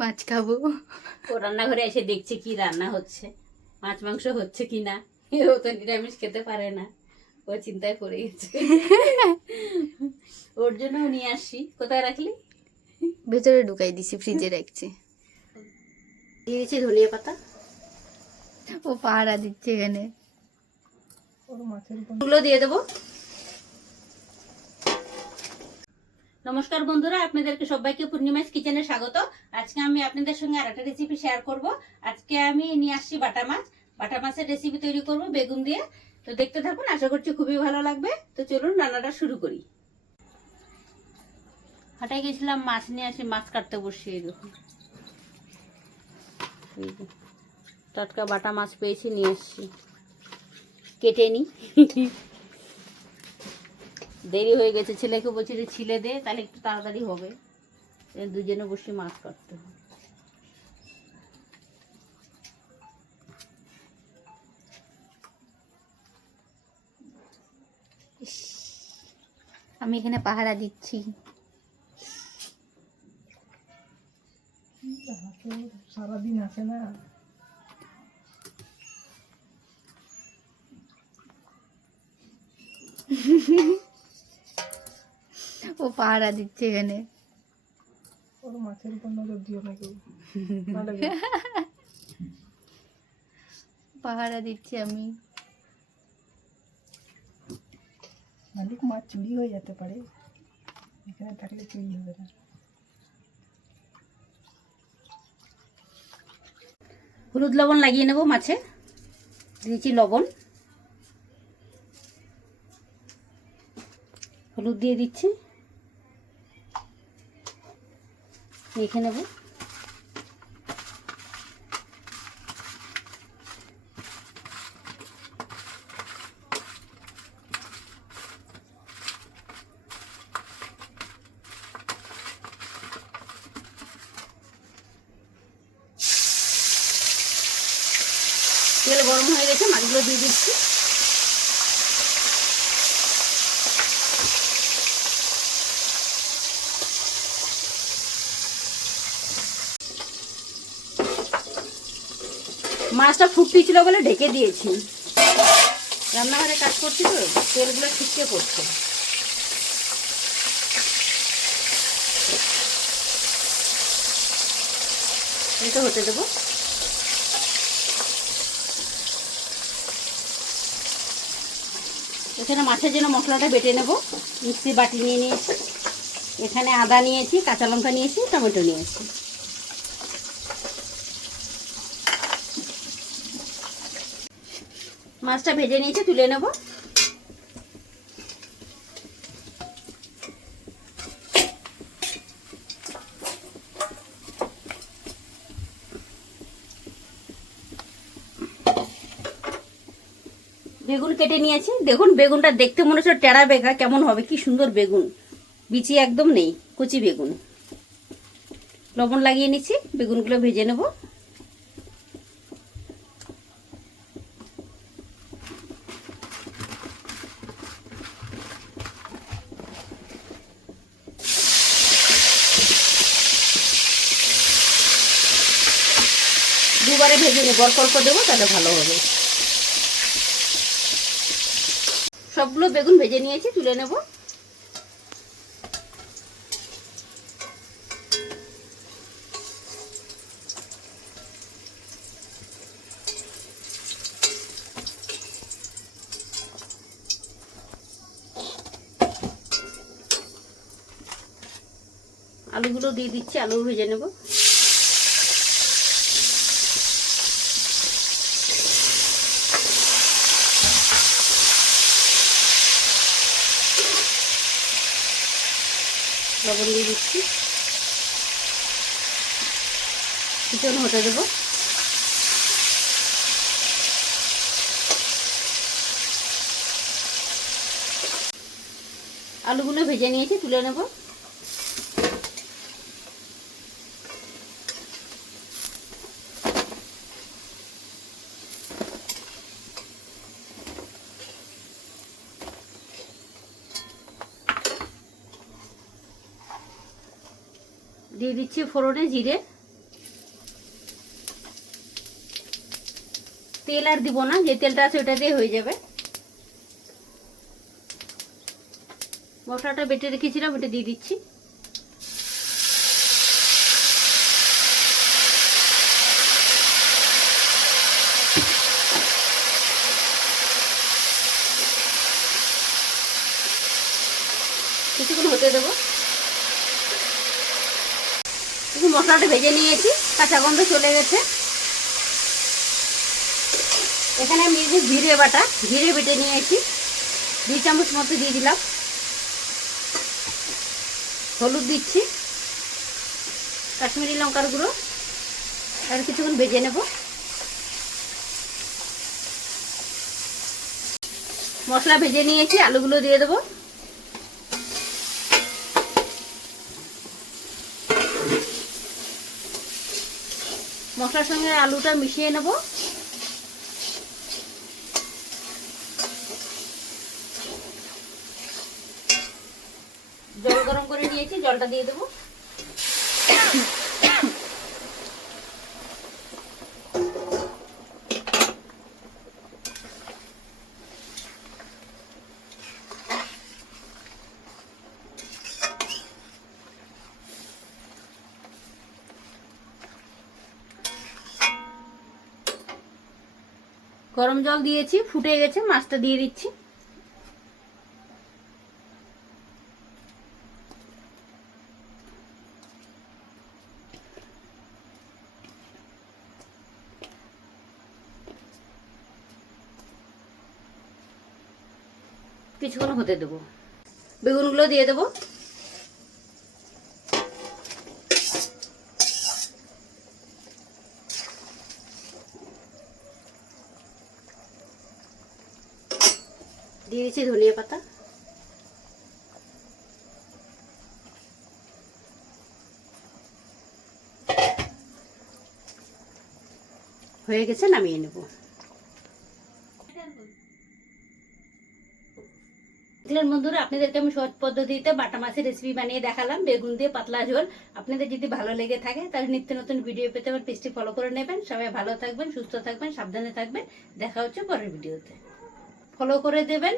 মাছ খাবো। ও রান্নাঘরে এসে দেখছে কি রান্না হচ্ছে, মাছ মাংস হচ্ছে কি না। ও তো নিরামিষ খেতে পারে না, ও চিন্তায় পড়ে গেছে। ওর জন্য নিয়ে আসি। কোথায় রাখলি? ভেতরে ঢুকাই দিছি, ফ্রিজে রাখছি। দিয়ে দিচ্ছি ধনিয়া পাতা। ও পাহারা দিচ্ছে এখানে। গুলো দিয়ে দেবো। নমস্কার বন্ধুরা, আপনাদেরকে সবাইকে পূর্ণিমাস কিচেনে স্বাগত। আজকে আমি আপনাদের সঙ্গে আর একটা রেসিপি শেয়ার করব। আজকে আমি নিয়ে আসছি বাটা মাছ। বাটা মাছের রেসিপি তৈরি করব বেগুন দিয়ে। তো দেখতে থাকুন, আশা করছি খুবই ভালো লাগবে। তো চলুন রান্নাটা শুরু করি। হাটায় গেছিলাম, মাছ নিয়ে আসি, মাছ কাটতে বসিয়ে দেখুন। টাটকা বাটা মাছ পেয়েছি, নিয়ে আসছি, কেটে নি। দেরি হয়ে গেছে, ছেলেকে বলছি যে ছিলে দে, তাহলে একটু তাড়াতাড়ি হবে। দুজনে বসে মাছ কাটতে হবে। আমি এখানে পাহারা দিচ্ছি। সারাদিন আসে না। ও পাহারা দিচ্ছে এখানে। ওর মাছের উপর নজর দিও না কেউ। পাহারা দিচ্ছি আমি। মালিক মাছ চুরি হয়ে যেতে পারে, এখানে থাকলে চুরি হবে না। হলুদ লবণ লাগিয়ে নেব মাছে। দিয়েছি লবণ, হলুদ দিয়ে দিচ্ছি, মেখে নেব। তেল গরম হয়ে গেছে, মাছগুলো দিয়ে দিচ্ছি। মাছটা ফুটতেছিল বলে ঢেকে দিয়েছি। রান্নাঘরে কাজ করছি তো, তেলগুলো ছিটকে পড়ছে। এটা হতে দেবো। এখানে মাছের জন্য মশলাটা বেটে নেব। মিক্সি বাটি নিয়ে নিয়েছি, এখানে আদা নিয়েছি, কাঁচা লঙ্কা নিয়েছি, টমেটো নিয়েছি। মাছটা ভেজে নিয়েছি, তুলে নেব। বেগুন কেটে নিয়েছি। দেখুন বেগুনটা দেখতে মনে হচ্ছে টেরা বেগা, কেমন হবে, কি সুন্দর বেগুন, বিচি একদম নেই, কচি বেগুন। লবণ লাগিয়ে নিচ্ছি, বেগুনগুলো ভেজে নেব। দুবারে ভেজে নেব, অল্প অল্প দেবো, তাহলে ভালো হবে। সবগুলো বেগুন ভেজে নিয়েছি, তুলে নেব। আলুগুলো দিয়ে দিচ্ছি, আলু ভেজে নেব। লবণ দিয়ে দিচ্ছি, কিছুক্ষণ হতে দেবো। আলুগুলো ভেজে নিয়েছি, তুলে নেব। দিয়ে দিচ্ছি ফোড়নে জিরে, তেল আর দিব না, যে তেলটা আছে ওটা দিয়ে হয়ে যাবে। মশলাটা বেটে রেখেছিলাম, ওটা দিয়ে দিচ্ছি। কিছুক্ষণ হতে দেবো। কিছু মশলাটা ভেজে নিয়েছি, কাঁচা গন্ধ চলে গেছে। এখানে আমি এই যে জিরে বাটা, জিরে বেটে নিয়েছি, 2 চামচ মতো দিয়ে দিলাম। হলুদ দিচ্ছি, কাশ্মীরি লঙ্কার গুঁড়ো, আর কিছুক্ষণ ভেজে নেব। মশলা ভেজে নিয়েছি, আলুগুলো দিয়ে দেবো। মশলার সঙ্গে আলুটা মিশিয়ে নেব। জল গরম করে নিয়েছি, জলটা দিয়ে দেবো। গরম জল দিয়েছি, ফুটে গেছে, মাছটা দিয়ে দিচ্ছি। কিছুক্ষণ হতে দেবো। বেগুনগুলো দিয়ে দেবো। দিয়ে দিচ্ছি ধনিয়া পাতা। হয়ে গেছে, নামিয়ে নেব। দেখলেন বন্ধুরা, আপনাদেরকে আমি সহজ পদ্ধতিতে বাটা মাছের রেসিপি বানিয়ে দেখালাম, বেগুন দিয়ে পাতলা ঝোল। আপনাদের যদি ভালো লেগে থাকে তাহলে নিত্য নতুন ভিডিও পেতে আমার পেজটি ফলো করে নেবেন। সবাই ভালো থাকবেন, সুস্থ থাকবেন, সাবধানে থাকবেন। দেখা হচ্ছে পরের ভিডিওতে। ফলো করে দেবেন।